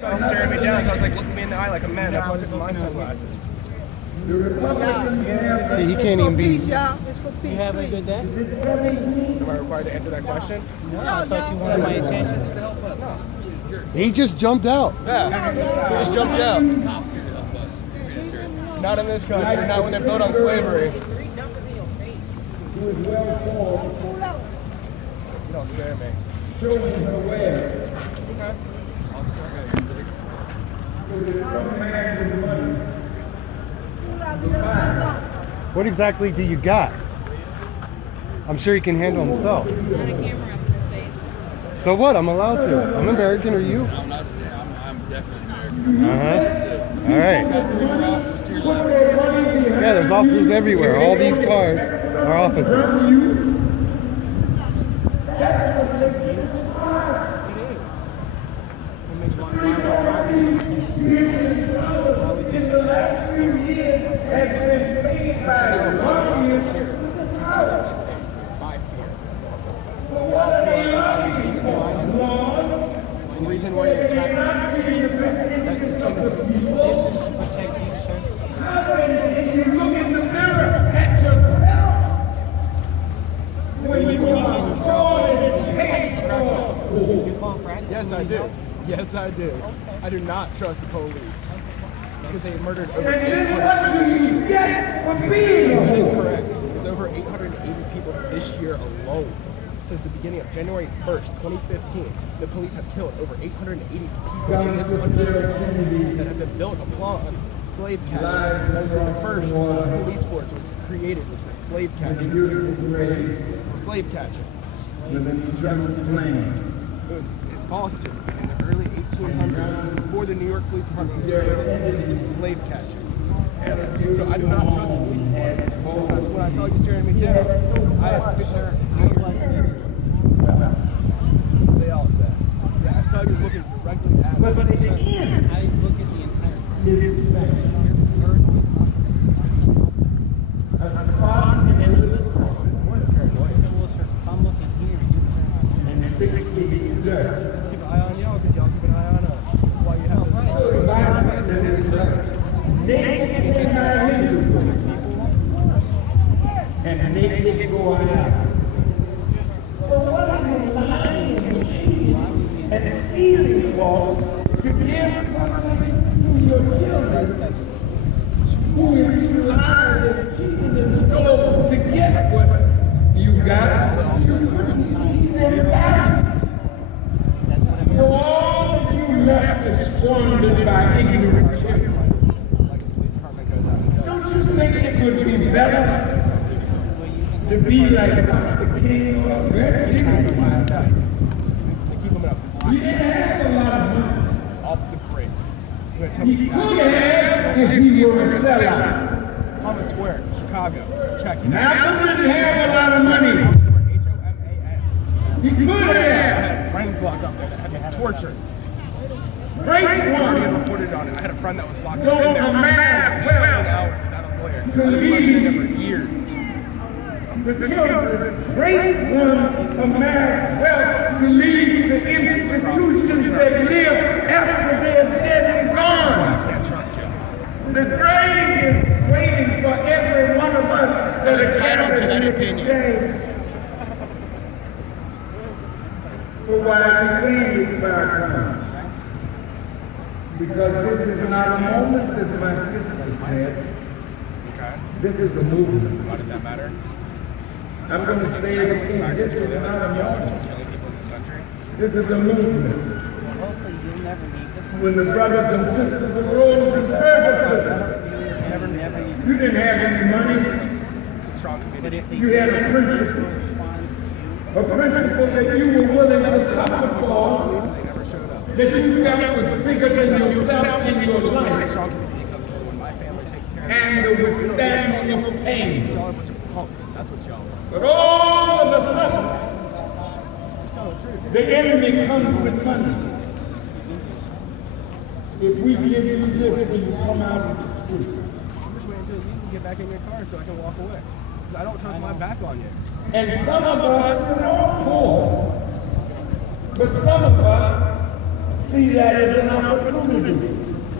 So he's staring me down, so I was like, looking me in the eye like a man. That's why I took my sunglasses. See, he can't even be. Peace, y'all. It's for peace. You having a good day? Am I required to answer that question? No, I thought you wanted my attention. He just jumped out. Yeah, he just jumped out. Not in this country, not when they're built on slavery. You don't scare me. Show me her wares. Okay. Officer, I got your 6. So there's some man with money. What exactly do you got? I'm sure he can handle himself. Not a camera up in his face. So what? I'm allowed to. I'm American, are you? I'm not saying I'm definitely American. All right. Got 3 more officers to your left. Yeah, there's officers everywhere. All these cars are officers. The reason why you're attacking This is to protect you, sir. If you look in the mirror at yourself, when you are fraud and paid for. You call Frank? Yes, I do. Yes, I do. I do not trust the police. Because they murdered over And 800 then what do you get for being That is a correct. It's over 880 people this year alone. Since the beginning of January 1st, 2015, the police have killed over 880 people in this country that have been built upon slave catching. The first police force was created was for slave catching. For slave catching. It was in Boston in the early 1800s before the New York Police Department was created. This was slave catching. So I do not trust the police department. When I saw you staring me down, I fixed her. They all said. Yeah, I saw you looking directly at me. But at the end, I look at the entire is the same. A spot in a little corner well, sir, if I'm looking here, you turn on and 6 feet dirt. Keep an eye on y'all because y'all keep an eye on us. That's why you have this. So the Bible says it's right. Naked cannot hinder and naked go out. So what are you lying and cheating and stealing for to give something to your children who if you lied and cheated and stole to get what you got, you couldn't teach them value. So all that you left is squandered by ignorant children. Don't you think it would be better to be like Dr. King or Betsy? They keep them up. He didn't have a lot of money. Off the break. He could have if he were a sellout. Common Square, Chicago. Check it out. Malcolm didn't have a lot of money. H-O-M-A-N. He could I have. had friends locked up there that had been tortured. Great Guardian one. reported on it. I had a friend that was locked Go up in there on for a mass 15 well. hours without a lawyer. To I've been in there leave. for years. The children, great ones, amass wealth to lead to institutions that live after they're dead and I gone. can't trust you. The grave is waiting for every one of us that are entitled to that opinion. today. But why are you saying this about time? Because this is not a moment, as my sister said. Okay. This is a movement. Why does that matter? I'm going to say it again. This is not a moment. Killing people in this country. This is a movement. hopefully you'll never need to. When the brothers and sisters arose in services, Never you didn't have any money. Strong But community. if they You had a principle. respond to you, A principle that you were willing to suffer for, They never showed up. that you felt was bigger than yourself in your life, Strong community comes from when my family takes care of me. and the withstanding of pain. Y'all are a bunch of punks. That's what y'all are. But all of a sudden, the enemy comes with money. If we give you this when you come out of the street, I'm just waiting until you can get back in your car so I can walk away. 'Cause I don't trust my back on you. and some of us are all poor, but some of us see that as an opportunity.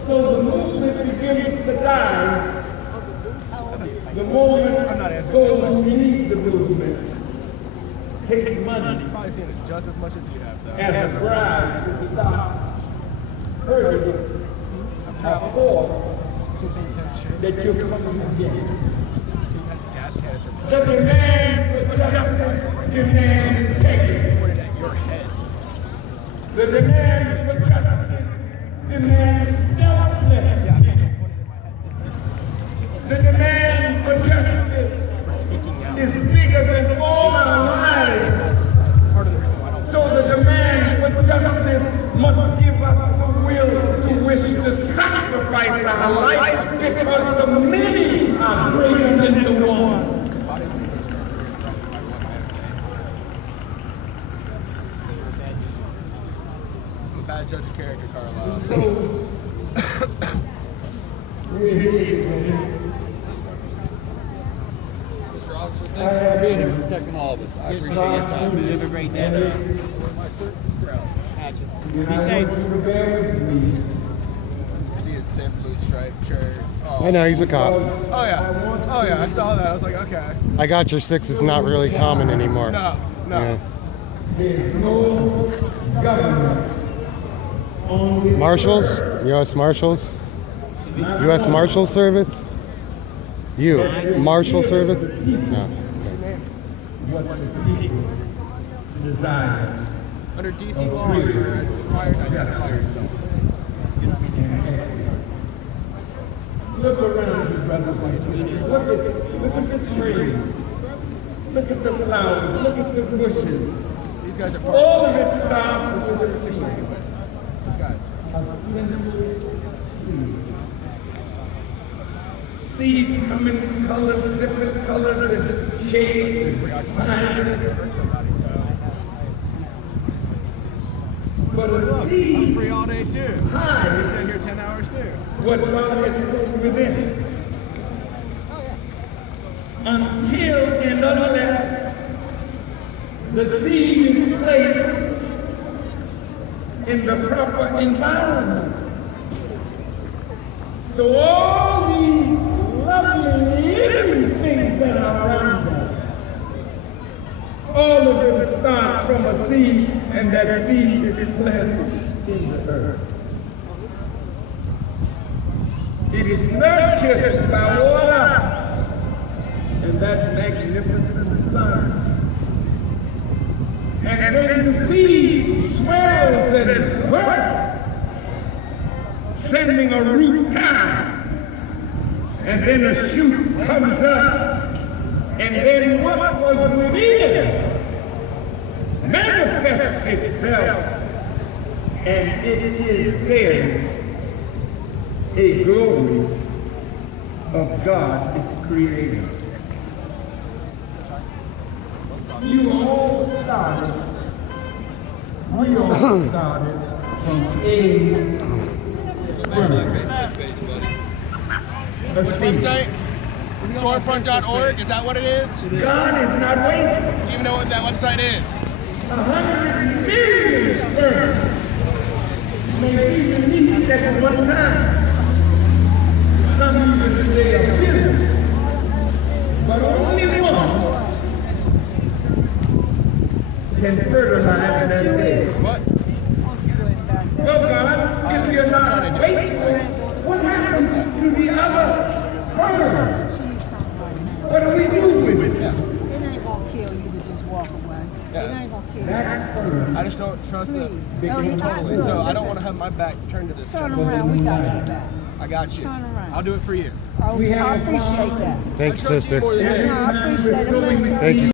So the movement begins to die the moment those who lead the movement take money You've probably seen it just as much as you have, though. as a bribe to stop hurting a horse that you're coming against. Gas canister The demand for justice demands integrity. pointed at your head. The demand for justice demands selflessness. The demand for justice Speaking out. is bigger than all our lives. Part of the reason why I don't So the demand for justice must give us the will to wish to sacrifice our life because the many are greater than the one. I'm a bad judge of character, Carlisle. So, Mr. Officer, I have been Protecting all of us. I appreciate God your time. to Have a great day. Be safe. Bear with me. see his thin blue striped shirt. Oh. I know, he's a cop. Oh yeah. Oh yeah. I saw that. I was like, okay. I got your 6 is not really common anymore. No. No. Yeah. There's no government on this Marshals? earth. U.S. Marshals? U.S. Marshal Service? You? Marshal Service? No. What the people desire. Under DC law, you're required to identify yourself. And equity. Look around you, brothers and sisters. Look at the trees. Look at the flowers. Look at the bushes. These guys are part All of it starts with a seed. These guys. A simple seed. Seeds come in colors, different colors and shapes and sizes. Hurt somebody, so But a I'm seed free all day too. Stay hides here 10 hours too. what God has put within it. Until and unless the seed is placed in the proper environment. So all these lovely living things that are around us, all of them start from a seed, and that seed is planted in the earth. It is nurtured by water and that magnificent sun. And then the seed swells and bursts, sending a root down. And then a shoot comes up. And then what was within manifests itself. And it is there a glory of God, its creator. You all started, we all started from a sperm. A seed. Website? Confront.org? Is that what it is? Do God is not wasteful. you even know what that website is? 100 million sperm may be released at one time. Some even say a billion. But only one can fertilize that egg. What? Well, God, if you're not wasteful, what happens to the other sperm? What do we do with it? It ain't gonna kill you to just walk away. It ain't gonna kill you. That's sperm. I just don't trust it No, he totally. doesn't. So I don't want to have my back turned to this. Turn job. around, we got your back. I got you. Turn around. I'll do it for you. I We have appreciate that. Thank you, I trust you sister. more than No, anything. I appreciate it. Sowing Man. Thank you.